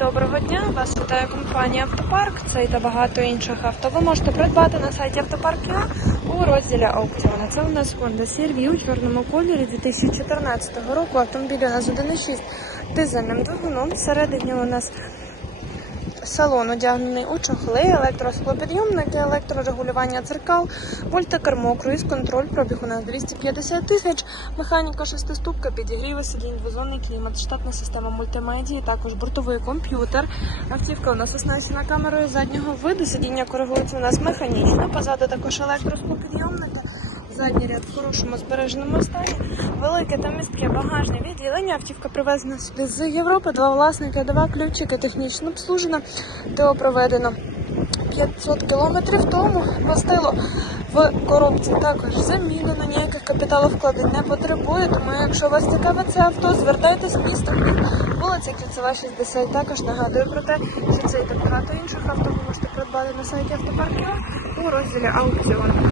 Доброго дня! Вас вітає компанія «Автопарк». Цей та багато інших авто ви можете придбати на сайті «Автопарк.ua» у розділі аукціони. Це у нас Honda CR-V у чорному кольорі 2014 року. Автомобіль у нас 1.6 дизельним двигуном. Всередині у нас салон одягнений у чохли, електросклопідйомники, електрорегулювання дзеркал, мультикермо, круїз-контроль, пробіг у нас 250 тисяч, механіка 6-ступка, підігріви сидінь, двозонний клімат, штатна система мультимедії, також бортовий комп'ютер. Автівка у нас оснащена камерою заднього виду, сидіння коригується у нас механічно, позаду також електросклопідйомники. Задній ряд в хорошому збереженому стані, велике та містке багажне відділення. Автівка привезена сюди з Європи, 2 власники, 2 ключики, технічно обслужена. ТО проведено 500 кілометрів тому. Мастило в коробці також замінено, ніяких капіталовкладень не потребує. Тому якщо вас цікавить це авто, звертайтесь в місто Львів, вулиця Кільцева, 60. Також нагадую про те, що цей та багато інших авто ви можете придбати на сайті «Автопарк.ua» у розділі аукціони.